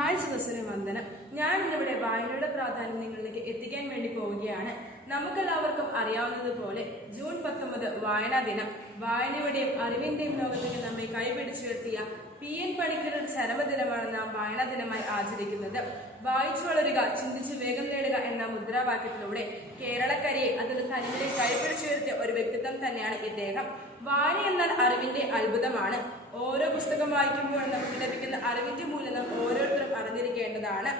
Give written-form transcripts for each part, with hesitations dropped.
ആഴ്ച വന്ദനം. ഞാൻ ഇന്നിവിടെ വായനയുടെ പ്രാധാന്യം നിങ്ങളിലേക്ക് എത്തിക്കാൻ വേണ്ടി പോവുകയാണ്. നമുക്കെല്ലാവർക്കും അറിയാവുന്നതുപോലെ ജൂൺ 19 വായനാ ദിനം. വായനയുടെയും അറിവിന്റെയും ലോകത്തേക്ക് നമ്മെ കൈപിടിച്ചുയർത്തിയ PN പണിക്കരുടെ ചരമദിനമാണ് നാം വായനാ ദിനമായി ആചരിക്കുന്നത്. വായിച്ചു വളരുക, ചിന്തിച്ച് വേഗം നേടുക എന്ന മുദ്രാവാക്യത്തിലൂടെ കേരളക്കരയെ അതിന്റെ തനിമയെ കൈപിടിച്ചുയർത്തിയ ഒരു വ്യക്തിത്വം തന്നെയാണ് ഇദ്ദേഹം. വായന എന്നാൽ അറിവിന്റെ അത്ഭുതമാണ്. ഓരോ പുസ്തകം വായിക്കുമ്പോൾ നമുക്ക് ലഭിക്കുന്ന അറിവിന്റെ മൂല്യം നാം ഓരോരുത്തരും അറിഞ്ഞിരിക്കേണ്ടതാണ്.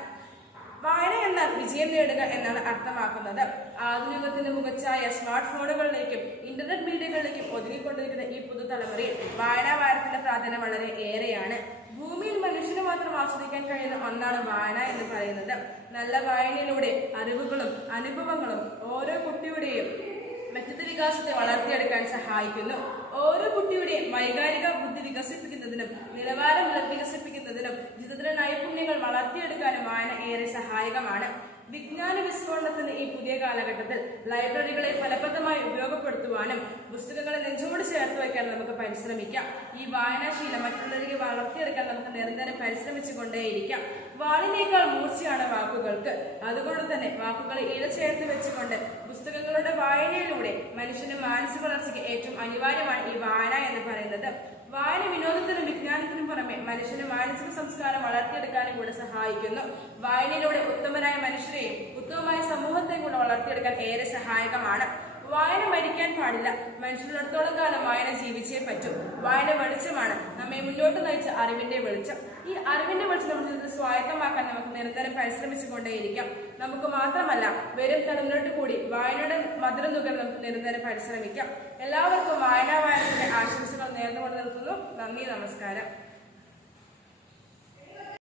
വായന എന്നാൽ വിജയം നേടുക എന്നാണ് അർത്ഥമാക്കുന്നത്. ആധുനികത്തിന്റെ മുഖച്ഛായ സ്മാർട്ട് ഫോണുകളിലേക്കും ഇന്റർനെറ്റ് മീഡിയകളിലേക്കും ഒതുങ്ങിക്കൊണ്ടിരിക്കുന്ന ഈ പുതുതലമുറയിൽ വായനാവാരത്തിന്റെ പ്രാധാന്യം വളരെ ഏറെയാണ്. ഭൂമിയിൽ മനുഷ്യന് മാത്രം ആസ്വദിക്കാൻ കഴിയുന്ന ഒന്നാണ് വായന എന്ന് പറയുന്നത്. നല്ല വായനയിലൂടെ അറിവുകളും അനുഭവങ്ങളും ഓരോ കുട്ടിയുടെയും വ്യക്തിത്വ വികാസത്തെ വളർത്തിയെടുക്കാൻ സഹായിക്കുന്നു. ഓരോ കുട്ടിയുടെയും വൈകാരിക ബുദ്ധി വികസിപ്പിക്കുന്നതിനും നിലവാരം വികസിപ്പിക്കുന്നതിനും ജീവിതത്തിലെ നൈപുണ്യങ്ങൾ വളർത്തിയെടുക്കാനും വായന ഏറെ സഹായകമാണ്. വിജ്ഞാന വിസ്ഫോടനത്തിന്റെ ഈ പുതിയ കാലഘട്ടത്തിൽ ലൈബ്രറികളെ ഫലപ്രദമായി ഉപയോഗപ്പെടുത്തുവാനും പുസ്തകങ്ങളെ നെഞ്ചോട് ചേർത്ത് വയ്ക്കാൻ നമുക്ക് പരിശ്രമിക്കാം. ഈ വായനാശീലം മറ്റുള്ളവരെ വളർത്തിയെടുക്കാൻ നമുക്ക് നിരന്തരം പരിശ്രമിച്ചു കൊണ്ടേയിരിക്കാം. വാളിനേക്കാൾ മൂർച്ചയാണ് വാക്കുകൾക്ക്. അതുകൊണ്ട് തന്നെ വാക്കുകളെ ഇഴചേർത്ത് വെച്ചുകൊണ്ട് പുസ്തകങ്ങളുടെ വായനയിലൂടെ മനുഷ്യന്റെ മാനസിക വളർച്ചയ്ക്ക് ഏറ്റവും അനിവാര്യമാണ് ഈ വായന എന്ന് പറയുന്നത്. വായന വിനോദത്തിനും വിജ്ഞാനത്തിനും പുറമെ മനുഷ്യന്റെ മാനസിക സംസ്കാരം വളർത്തിയെടുക്കാനും കൂടെ സഹായിക്കുന്നു. വായനയിലൂടെ ഉത്തമരായ മനുഷ്യരെയും ഉത്തമമായ സമൂഹത്തെയും കൂടെ വളർത്തിയെടുക്കാൻ ഏറെ സഹായകമാണ്. വായന മരിക്കാൻ പാടില്ല. മനുഷ്യരിടത്തോളം കാലം വായന ജീവിച്ചേ പറ്റൂ. വായന വെളിച്ചമാണ്, നമ്മെ മുന്നോട്ട് നയിച്ച അറിവിന്റെ വെളിച്ചം. ഈ അറിവിന്റെ വെളിച്ചം നമ്മുടെ സ്വായത്തമാക്കാൻ നമുക്ക് നിരന്തരം പരിശ്രമിച്ചു കൊണ്ടേയിരിക്കാം. നമുക്ക് മാത്രമല്ല, വരും തലമുറയോട്ട് കൂടി വായനയുടെ മധുരം നുകരാൻ നമുക്ക് നിരന്തരം പരിശ്രമിക്കാം. എല്ലാവർക്കും വായനാവാരത്തിന്റെ ആശംസകൾ നേർന്നുകൊണ്ട് നിർത്തുന്നു. നന്ദി, നമസ്കാരം.